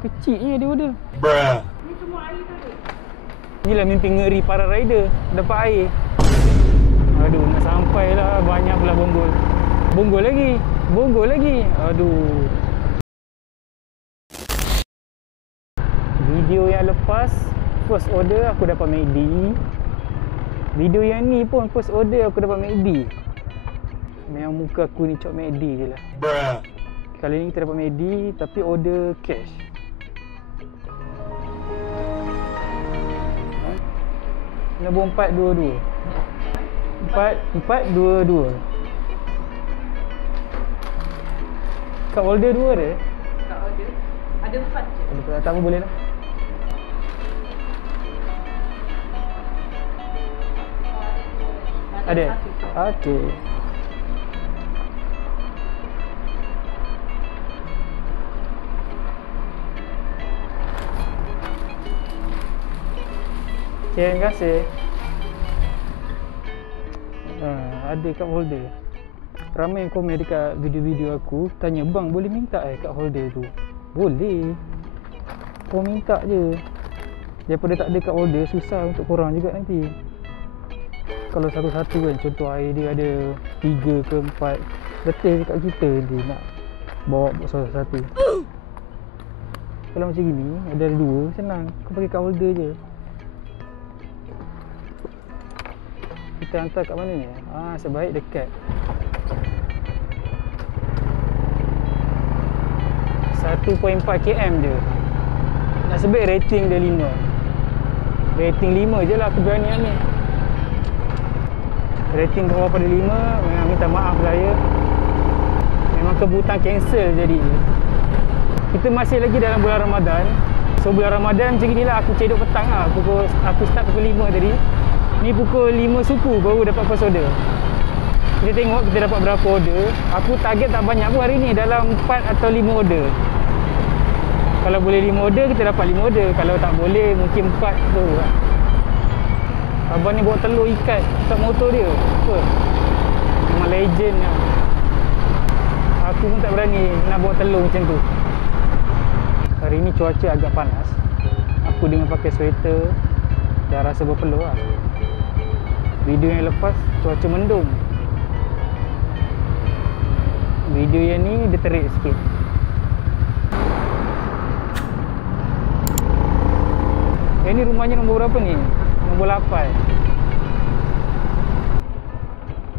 Kecilnya dia order. Bruh. Ni semua air tadi. Inilah mimpi ngeri para rider. Dapat air. Aduh, nak sampai lah. Banyak pula bonggol. Bonggol lagi. Bonggol lagi. Aduh. Video yang lepas, first order aku dapat McD. Video yang ni pun first order aku dapat McD. Memang muka aku ni cok McD je lah. Bruh. Kali ni kita dapat McD tapi order cash. Nombor 422. 422. Kat holder 2 ada? Tak ada. Ada 4 je. Ada tak apa boleh lah. Ada? Okey. Terima kasih. Ada kat holder. Ramai yang komen dekat video-video aku tanya, bang boleh minta kat holder tu? Boleh. Kau minta je. Daripada tak ada kat holder, susah untuk korang juga nanti. Kalau satu-satu kan, contoh air dia ada 3 ke 4, letih dekat kita nanti nak bawa satu-satu. Kalau macam gini, ada 2, senang. Kau pakai kat holder je. Kita hantar kat mana ni? Sebaik dekat 1.4 km je. Nak sebaik rating dia 5. Rating 5 je lah aku berani ambil. Rating bawah pada 5, memang minta maaf lah ya. Memang kebutuhan cancel jadi. Kita masih lagi dalam bulan Ramadan. So bulan Ramadan macam inilah, aku cedok petang lah. Aku start pukul 5 tadi. Ni pukul 5 suku baru dapat first order. Kita tengok kita dapat berapa order. Aku target tak banyak pun hari ni, dalam 4 atau 5 order. Kalau boleh 5 order, kita dapat 5 order. Kalau tak boleh, mungkin 4 tu. Abang ni bawa telur ikat kat motor dia. Apa? Memang legend lah. Aku pun tak berani nak bawa telur macam tu. Hari ni cuaca agak panas. Aku dengan pakai sweater dah rasa berpeluh lah. Video yang lepas cuaca mendung. Video yang ni dia terik sikit. Ni rumahnya nombor berapa ni? Nombor 8.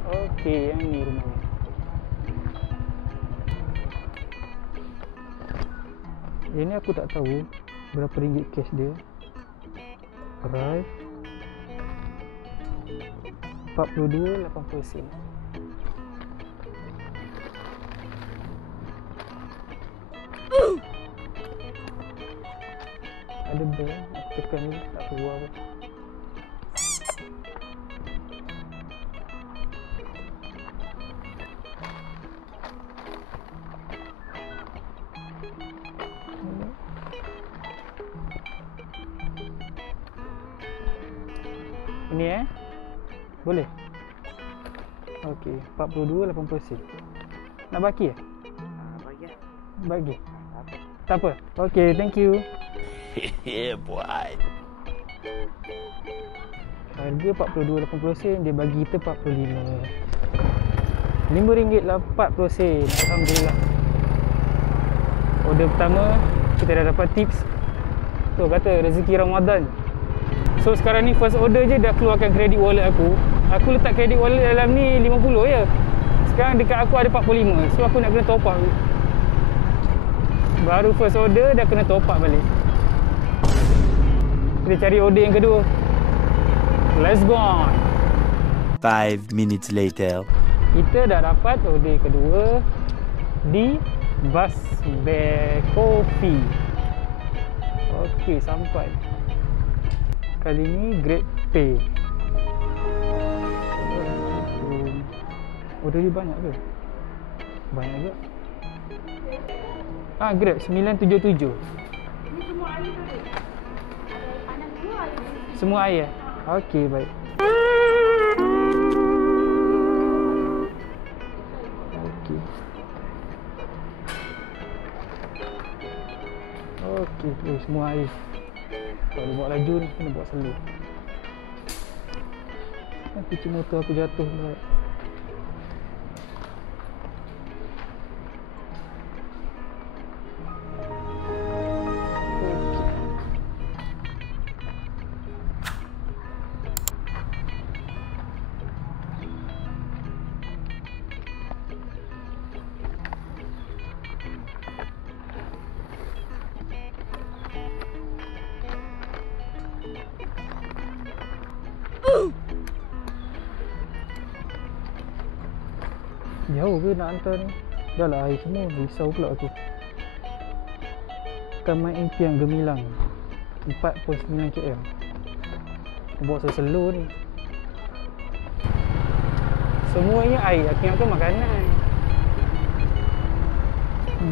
Okey, yang ni rumahnya. Yang ni aku tak tahu berapa ringgit cash dia. Arrive 42.80 sen. Ada bel, aku tekan ni tak keluar pun. Ini boleh? Okey, 42.80 sen. Nak baki Bagi lah. Bagi. Tak apa. Okey, thank you. Yeah boy. Harga 42.80 sen, dia bagi kita 45. RM5.40. Alhamdulillah. Order pertama kita dah dapat tips. Tu kata rezeki Ramadan. So sekarang ni first order je dah keluarkan credit wallet aku. Aku letak credit wallet dalam ni 50 je. Sekarang dekat aku ada 45. So aku nak kena top up. Baru first order dah kena top up balik. Kita cari order yang kedua. Let's go on. 5 minutes later. Kita dah dapat order kedua di Bus Bear Coffee. Okey, sampai. Kali ni Grab Pay. Order dia banyak ke? Banyak ke? Grab 977. Ni semua air tadi. Ada panas dua air. Semua air. Okey, baik. Okey. Okey, semua air. Kalau bawa laju ni, kena bawa slow. Kunci motor aku jatuh pula. Jauh ke nak hantar ni? Dah lah air semua, risau pula aku. Taman Impian Gemilang 4.9 km. Bawa slow ni. Semuanya air, aku ingatkan makanan.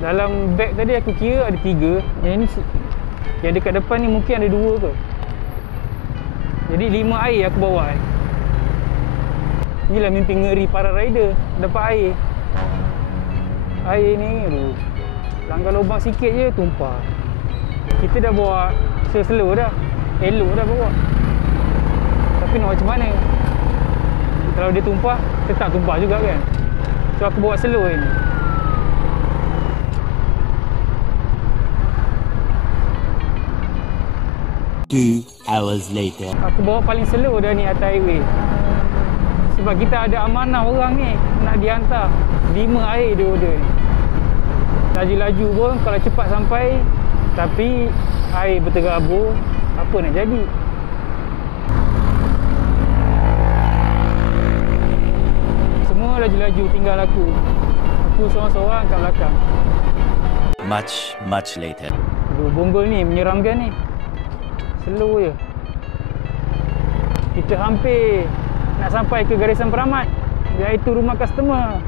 Dalam beg tadi aku kira ada 3. Yang dekat depan ni mungkin ada 2 ke. Jadi 5 air aku bawa. Inilah mimpi ngeri para rider, dapat air. Air ni, aduh, langgar lubang sikit je tumpah. Kita dah bawa slow dah, elok dah bawa. Tapi nak macam mana? Kalau dia tumpah, tetap tumpah juga kan. So aku bawa slow ni. Two hours later. Aku bawa paling slow dah ni atas highway. Sebab kita ada amanah orang ni nak dihantar 5 air dia order ni. Laju-laju pun kalau cepat sampai, tapi air berterabur, apa nak jadi? Semua laju-laju tinggal aku. Aku seorang-seorang kat belakang. Much later. Aduh, bonggol ni menyeramkan ni. Slow je. Kita hampir nak sampai ke garisan peramat, iaitu rumah customer.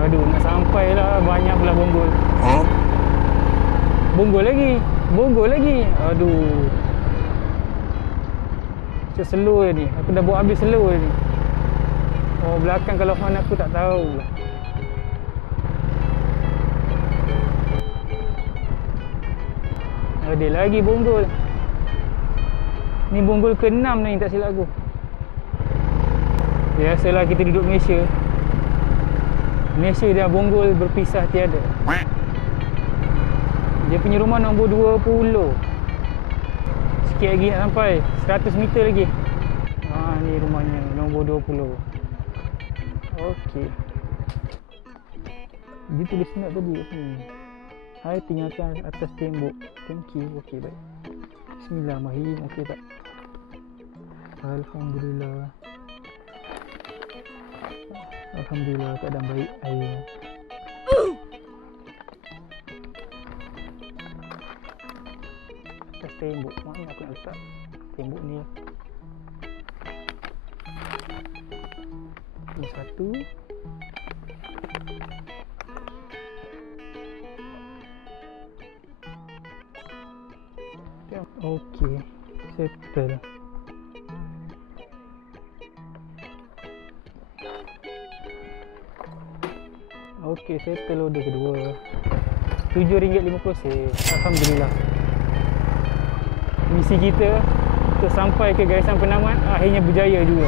Aduh, nak sampai lah, banyak pula bonggol. Bonggol lagi. Aduh. Macam slow je ni. Aku dah buat habis slow je ni. Oh, belakang kalau mana aku tak tahu lah. Ada lagi bonggol. Ni bonggol ke-6 ni tak silap aku. Biasalah kita duduk Malaysia. Malaysia dah bonggol berpisah tiada. Dia punya rumah nombor 20. Sikit lagi nak sampai, 100 meter lagi. Ni rumahnya nombor 20. Okey. Dia tulis note tadi kat sini. Hai, tinggalkan atas tembok. Thank you. Okey, baik. Bismillahirrahmanirrahim. Okey tak? Alhamdulillah. Alhamdulillah, keadaan baik air. Atas tembok. Mana aku nak letak tembok ni? Ini satu. Okey, settle. Okey, settle order kedua. RM7.50. Alhamdulillah. Misi kita untuk sampai ke garisan penamat akhirnya berjaya juga.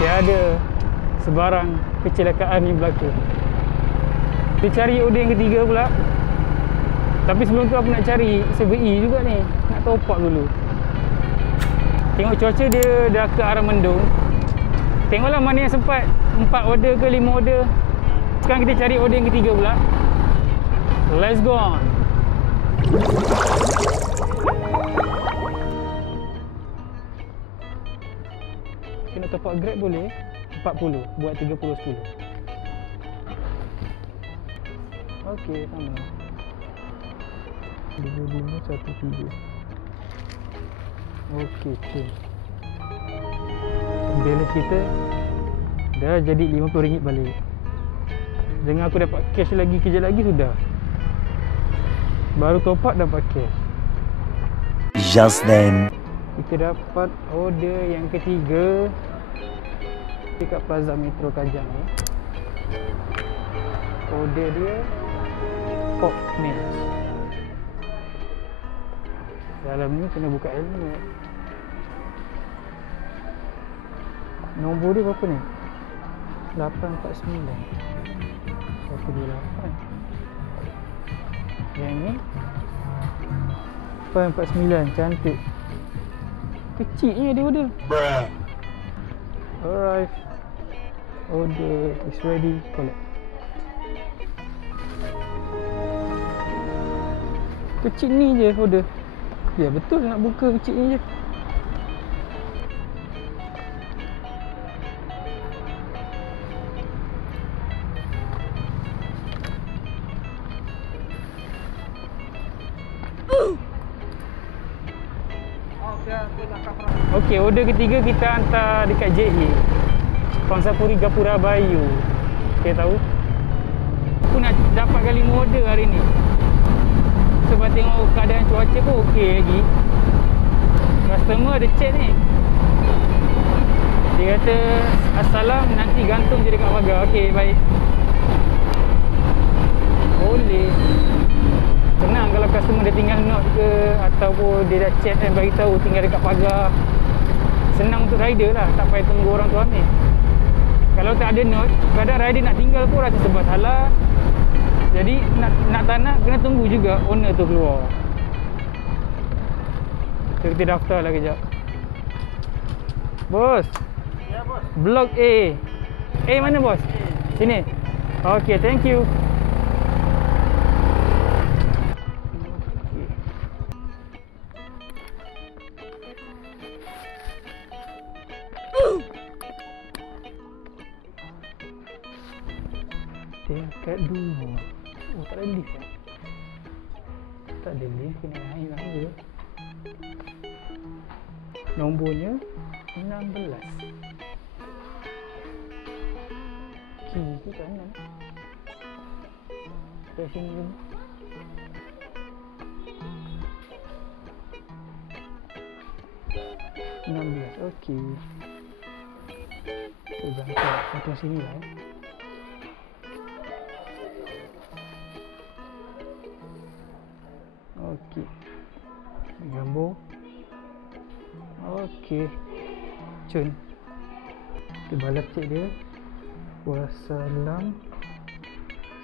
Tiada sebarang kecelakaan yang berlaku. Kita cari order yang ketiga pula. Tapi sebelum tu aku nak cari CVE juga ni. Nak top up dulu. Tengok cuaca dia dah ke arah mendung. Tengoklah mana yang sempat 4 order ke 5 order. Sekarang kita cari order yang ketiga pula. Let's go on. Kena top up Grab boleh 40 buat 30-10. Okey, sama. 2513. Okey, okay. Balance kita dah jadi RM50 balik. Jangan aku dapat cash lagi, kejap lagi sudah. Baru top up dapat cash. Just then. Kita dapat order yang ketiga dekat Plaza Metro Kajang ni. Order dia Pork meals. Dalam ni kena buka helmet. Nombor dia berapa ni? 849 128. Yang ni 849. Cantik. Kecilnya dia order. Alright. Order is ready. Collect. Kecil ni je order. Ya betul nak buka kecil ni je. Okey, order ketiga kita hantar dekat JE Pangsapuri Gapura Bayu. Okey, tahu? Aku nak dapatkan 5 order hari ni. Sebab tengok keadaan cuaca pun okey lagi. Customer ada chat ni. Dia kata, "Assalam, nanti gantung je dekat pagar." Okey, baik. Boleh. Senang kalau customer dia tinggal note ke ataupun dia dah chat dan bagi tahu tinggal dekat pagar. Senang untuk rider lah, tak payah tunggu orang tu ambil. Kalau tak ada note, kadang rider nak tinggal pun rasa sebab salah. Jadi nak tak nak kena tunggu juga owner tu keluar. So, kita daftar lah kejap. Bos. Ya bos. Blok A. A mana bos? Sini. Okey, thank you. Tingkat 2. Oh, tak ada lift kan? Tak ada lift, kena naik tangga. Nombornya 16. Kiri ke kanan? Dari sini dulu. Okey. Kita berangkat potong sini lah. Okey. Gambar. Okey. Cun. Kita balap cek dia. Wassalam.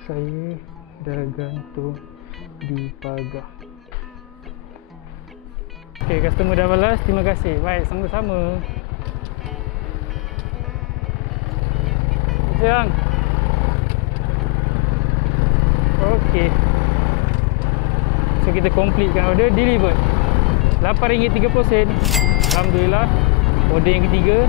Saya dah gantung di pagar. Okey, customer dah balas. Terima kasih. Baik, sama-sama. Siang. Okey. So kita completekan order, delivered RM8.30. Alhamdulillah. Order yang ketiga.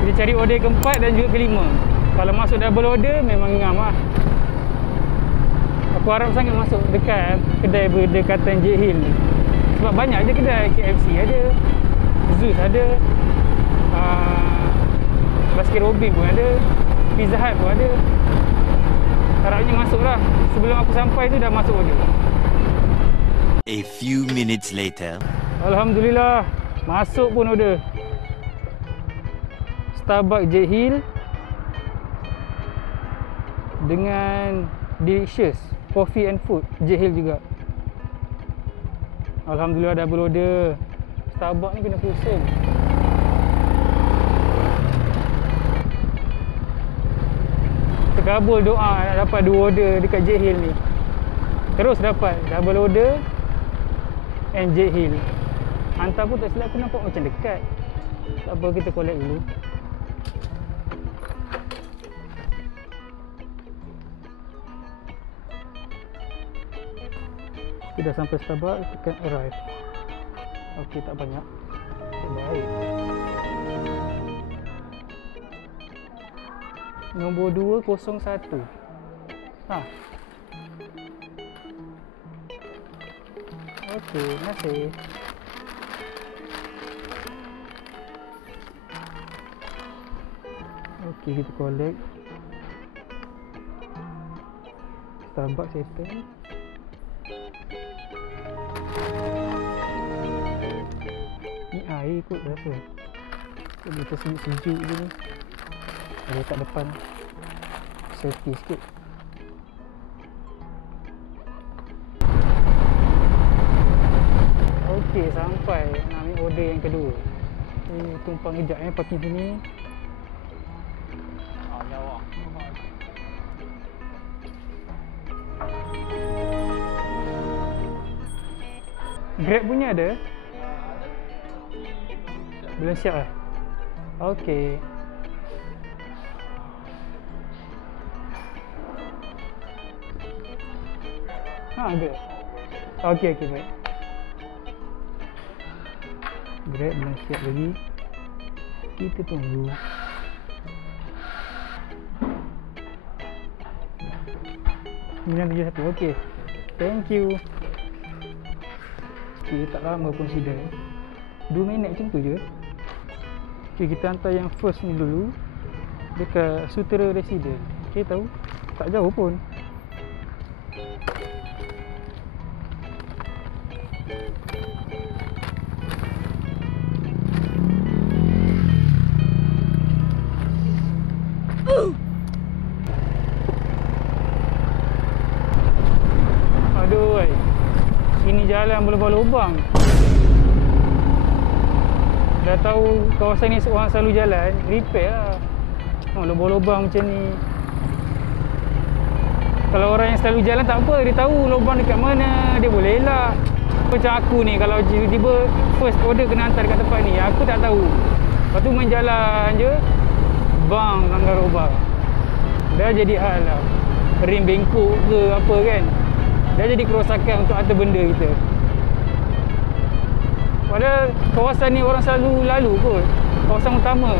Kita cari order keempat dan juga kelima. Kalau masuk double order memang ngam lah. Aku harap sangat masuk dekat kedai berdekatan Jet Hill ni. Sebab banyak je kedai. KFC ada, Zeus ada, Baskin Robbins pun ada, Pizza Hut pun ada. Harapnya masuk lah. Sebelum aku sampai tu dah masuk order. A few minutes later. Alhamdulillah, masuk pun order. Starbucks Jet Hill dengan delicious coffee and food Jet Hill juga. Alhamdulillah double order. Starbucks ni kena pusing. Terkabul doa nak dapat 2 order dekat Jet Hill ni. Terus dapat double order and Jet Hill. Hantar pun tak silap aku nampak macam dekat. Tak apa, kita collect dulu. Kita dah sampai Starbucks, tekan arrive. Okey, tak banyak. Baik. Nombor 201. Okey, terima kasih. Okey, kita collect. Starbucks settle. Ni air kot rasa. Kita sejuk-sejuk je ni. Ada kat depan. Safety sikit. order yang kedua. Tumpang kejap parking sini. Jawab. Grab punya ada? Belum siap lah? Okey. Grab. Okey, baik. Grab belum siap lagi. Kita tunggu. RM971. Okey. Thank you. Okay, tak lama pun sidai. 2 minit macam tu je. Okay, kita hantar yang first ni dulu. Dekat Sutera Resident. Okay, tahu? Tak jauh pun. Aduh, sini jalan berlubang-lubang. Dah tahu kawasan ni orang selalu jalan, repair lah. Lubang-lubang macam ni. Kalau orang yang selalu jalan tak apa, dia tahu lubang dekat mana, dia boleh elak. Macam aku ni, kalau tiba-tiba first order kena hantar dekat tempat ni, aku tak tahu. Lepas tu main jalan je, bang, langgar lubang. Dah jadi hal lah. Rim bengkok ke apa kan. Dah jadi kerosakan untuk harta benda kita. Padahal kawasan ni orang selalu lalu kot. Kawasan utama.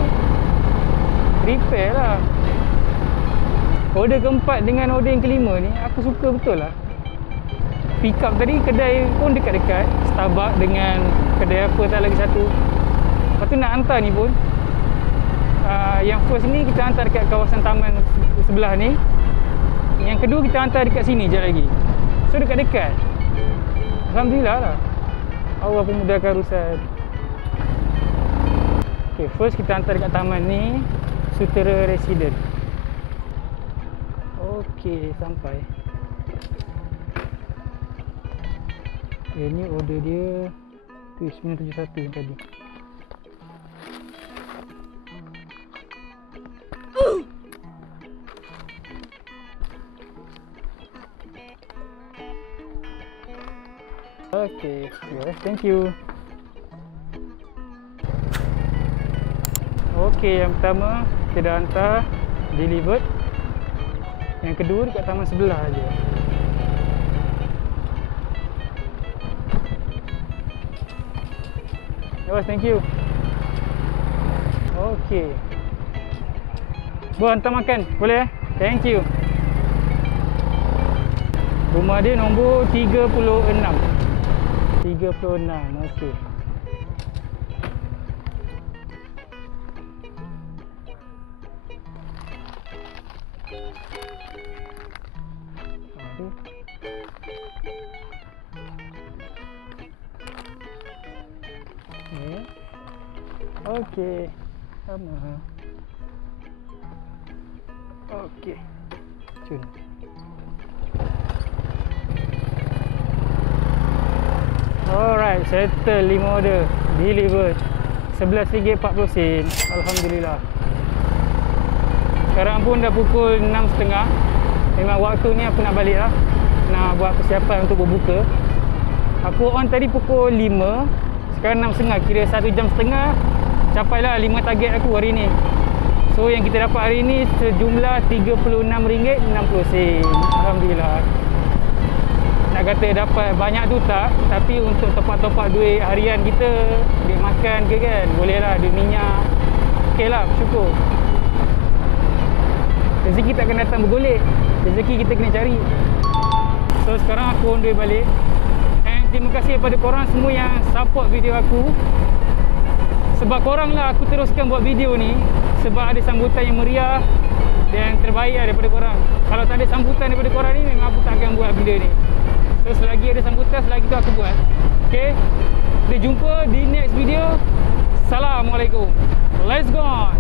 Repair lah. Order keempat dengan order yang kelima ni, aku suka betul lah. Pick up tadi kedai pun dekat-dekat. Starbucks dengan kedai apa tak lagi satu. Lepas tu nak hantar ni pun. Yang first ni kita hantar dekat kawasan taman sebelah ni. Yang kedua kita hantar dekat sini je lagi. So dekat-dekat. Alhamdulillah lah. Allah pemudahkan urusan. Okay, first kita hantar dekat taman ni, Sutera Resident. Okay, sampai. Okay, ni order dia tu 971 yang tadi. Okay, yes, thank you. Okay, yang pertama kita dah hantar, delivered. Yang kedua dekat taman sebelah aja. Yes, thank you. Okay. Bu, hantar makan, boleh? Thank you. Rumah dia nombor 36. 36, okey. Okey. Sama. Okey. Cun. Alright, settle 5 order, delivered. RM11.40. Alhamdulillah. Sekarang pun dah pukul 6.30. Memang waktu ni aku nak balik lah. Nak buat persiapan untuk berbuka. Aku on tadi pukul 5. Sekarang 6.30, kira 1 jam setengah. Capailah 5 target aku hari ni. So yang kita dapat hari ni sejumlah RM36.60. Alhamdulillah. Nak kata dapat banyak tu tak, tapi untuk topak-topak duit harian kita, duit makan ke kan, boleh lah, duit minyak. Okey lah, bersyukur. Rezeki tak akan datang bergolek, rezeki kita kena cari. So sekarang aku on the way balik. And terima kasih kepada korang semua yang support video aku. Sebab korang lah aku teruskan buat video ni. Sebab ada sambutan yang meriah dan terbaik lah daripada korang. Kalau tak ada sambutan daripada korang ni, memang aku tak akan buat benda ni. So selagi ada sambutan, selagi tu aku buat. Okay, kita jumpa di next video. Assalamualaikum. Let's go on.